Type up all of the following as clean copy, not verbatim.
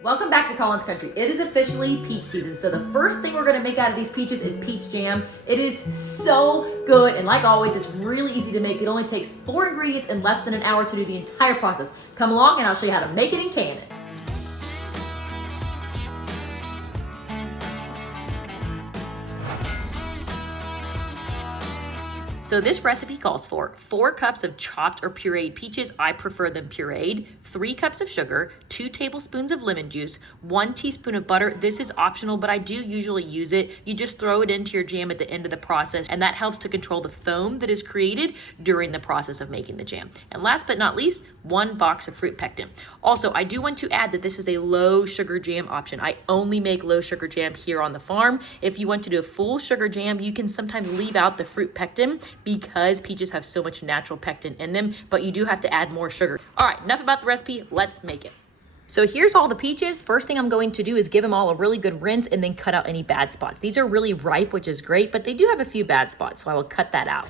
Welcome back to Colin's Country. It is officially peach season, so the first thing we're gonna make out of these peaches is peach jam. It is so good, and like always, it's really easy to make. It only takes 4 ingredients and less than an hour to do the entire process. Come along and I'll show you how to make it and can it. So this recipe calls for 4 cups of chopped or pureed peaches. I prefer them pureed. 3 cups of sugar, 2 tablespoons of lemon juice, 1 teaspoon of butter. This is optional, but I do usually use it. You just throw it into your jam at the end of the process, and that helps to control the foam that is created during the process of making the jam. And last but not least, 1 box of fruit pectin. Also, I do want to add that this is a low sugar jam option. I only make low sugar jam here on the farm. If you want to do a full sugar jam, you can sometimes leave out the fruit pectin because peaches have so much natural pectin in them, but you do have to add more sugar. All right, enough about the recipe, let's make it. So here's all the peaches. First thing I'm going to do is give them all a really good rinse and then cut out any bad spots. These are really ripe, which is great, but they do have a few bad spots, so I will cut that out.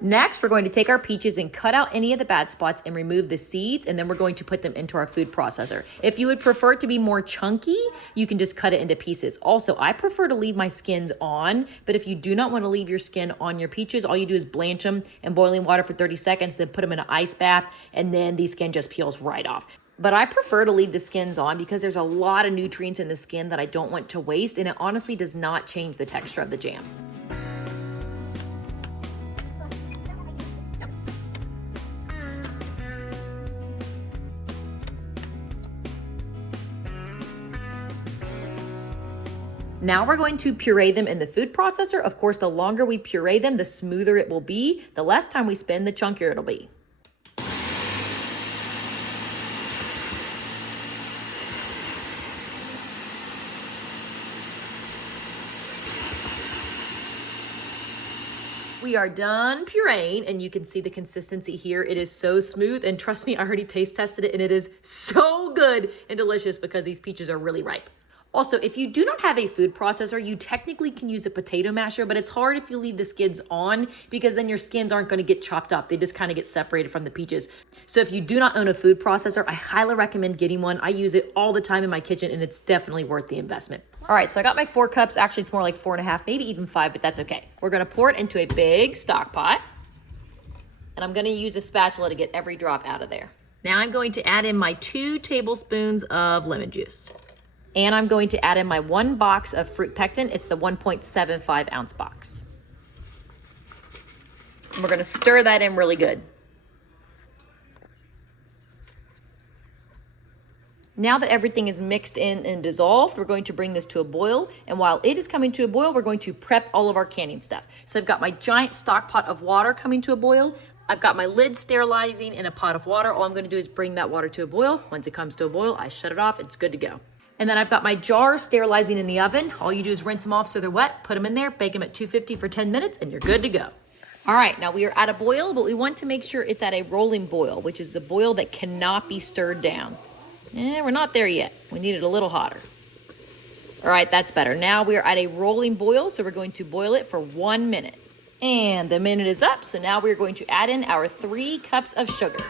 Next, we're going to take our peaches and cut out any of the bad spots and remove the seeds, and then we're going to put them into our food processor. If you would prefer it to be more chunky, you can just cut it into pieces. Also, I prefer to leave my skins on, but if you do not want to leave your skin on your peaches, all you do is blanch them in boiling water for 30 seconds, then put them in an ice bath, and then the skin just peels right off. But I prefer to leave the skins on because there's a lot of nutrients in the skin that I don't want to waste, and it honestly does not change the texture of the jam. Now we're going to puree them in the food processor. Of course, the longer we puree them, the smoother it will be. The less time we spend, the chunkier it'll be. We are done pureeing, and you can see the consistency here. It is so smooth, and trust me, I already taste tested it, and it is so good and delicious because these peaches are really ripe. Also, if you do not have a food processor, you technically can use a potato masher, but it's hard if you leave the skins on because then your skins aren't going to get chopped up. They just kind of get separated from the peaches. So if you do not own a food processor, I highly recommend getting one. I use it all the time in my kitchen, and it's definitely worth the investment. All right, so I got my 4 cups. Actually, it's more like 4.5, maybe even 5, but that's okay. We're going to pour it into a big stock pot, and I'm going to use a spatula to get every drop out of there. Now I'm going to add in my 2 tablespoons of lemon juice. And I'm going to add in my 1 box of fruit pectin. It's the 1.75 ounce box. And we're gonna stir that in really good. Now that everything is mixed in and dissolved, we're going to bring this to a boil. And while it is coming to a boil, we're going to prep all of our canning stuff. So I've got my giant stock pot of water coming to a boil. I've got my lid sterilizing in a pot of water. All I'm gonna do is bring that water to a boil. Once it comes to a boil, I shut it off, it's good to go. And then I've got my jars sterilizing in the oven. All you do is rinse them off so they're wet, put them in there, bake them at 250 for 10 minutes, and you're good to go. All right, now we are at a boil, but we want to make sure it's at a rolling boil, which is a boil that cannot be stirred down. We're not there yet. We need it a little hotter. All right, that's better. Now we are at a rolling boil, so we're going to boil it for 1 minute. And the minute is up, so now we're going to add in our 3 cups of sugar.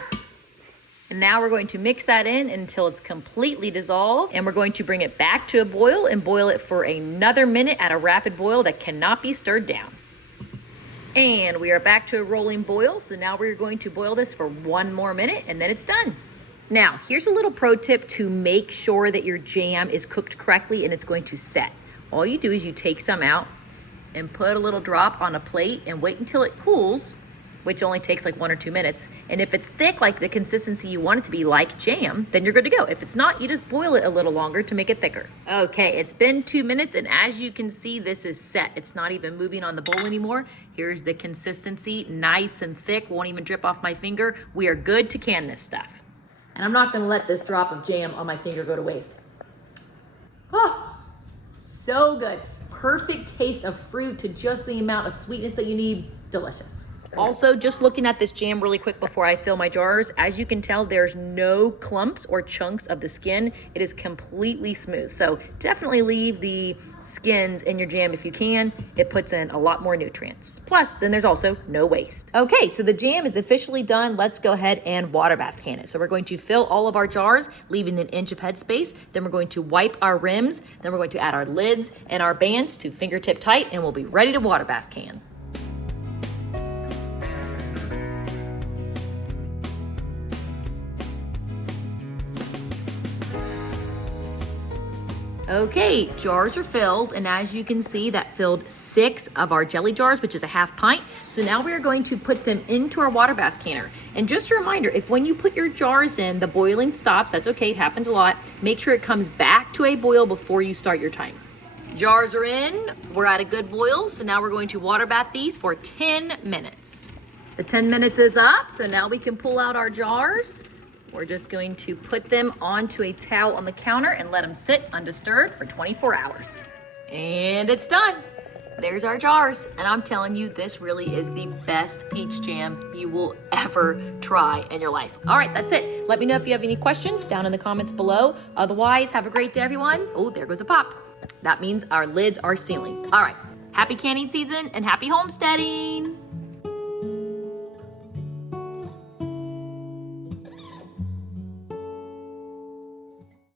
And now we're going to mix that in until it's completely dissolved, and we're going to bring it back to a boil and boil it for another minute at a rapid boil that cannot be stirred down. And we are back to a rolling boil, so now we're going to boil this for 1 more minute and then it's done. Now, here's a little pro tip to make sure that your jam is cooked correctly and it's going to set. All you do is you take some out and put a little drop on a plate and wait until it cools, which only takes like 1 or 2 minutes. And if it's thick, like the consistency you want it to be like jam, then you're good to go. If it's not, you just boil it a little longer to make it thicker. Okay, it's been 2 minutes, and as you can see, this is set. It's not even moving on the bowl anymore. Here's the consistency, nice and thick, won't even drip off my finger. We are good to can this stuff. And I'm not gonna let this drop of jam on my finger go to waste. Oh, so good. Perfect taste of fruit to just the amount of sweetness that you need. Delicious. Also, just looking at this jam really quick before I fill my jars, as you can tell, there's no clumps or chunks of the skin. It is completely smooth. So definitely leave the skins in your jam if you can. It puts in a lot more nutrients. Plus, then there's also no waste. Okay, so the jam is officially done. Let's go ahead and water bath can it. So we're going to fill all of our jars, leaving an inch of headspace. Then we're going to wipe our rims. Then we're going to add our lids and our bands to fingertip tight, and we'll be ready to water bath can. Okay, jars are filled, and as you can see, that filled 6 of our jelly jars, which is a half pint. So now we are going to put them into our water bath canner. And just a reminder, if when you put your jars in, the boiling stops, that's okay, it happens a lot. Make sure it comes back to a boil before you start your timer. Jars are in, we're at a good boil, so now we're going to water bath these for 10 minutes. The 10 minutes is up, so now we can pull out our jars. We're just going to put them onto a towel on the counter and let them sit undisturbed for 24 hours. And it's done. There's our jars. And I'm telling you, this really is the best peach jam you will ever try in your life. All right, that's it. Let me know if you have any questions down in the comments below. Otherwise, have a great day, everyone. Oh, there goes a pop. That means our lids are sealing. All right, happy canning season and happy homesteading.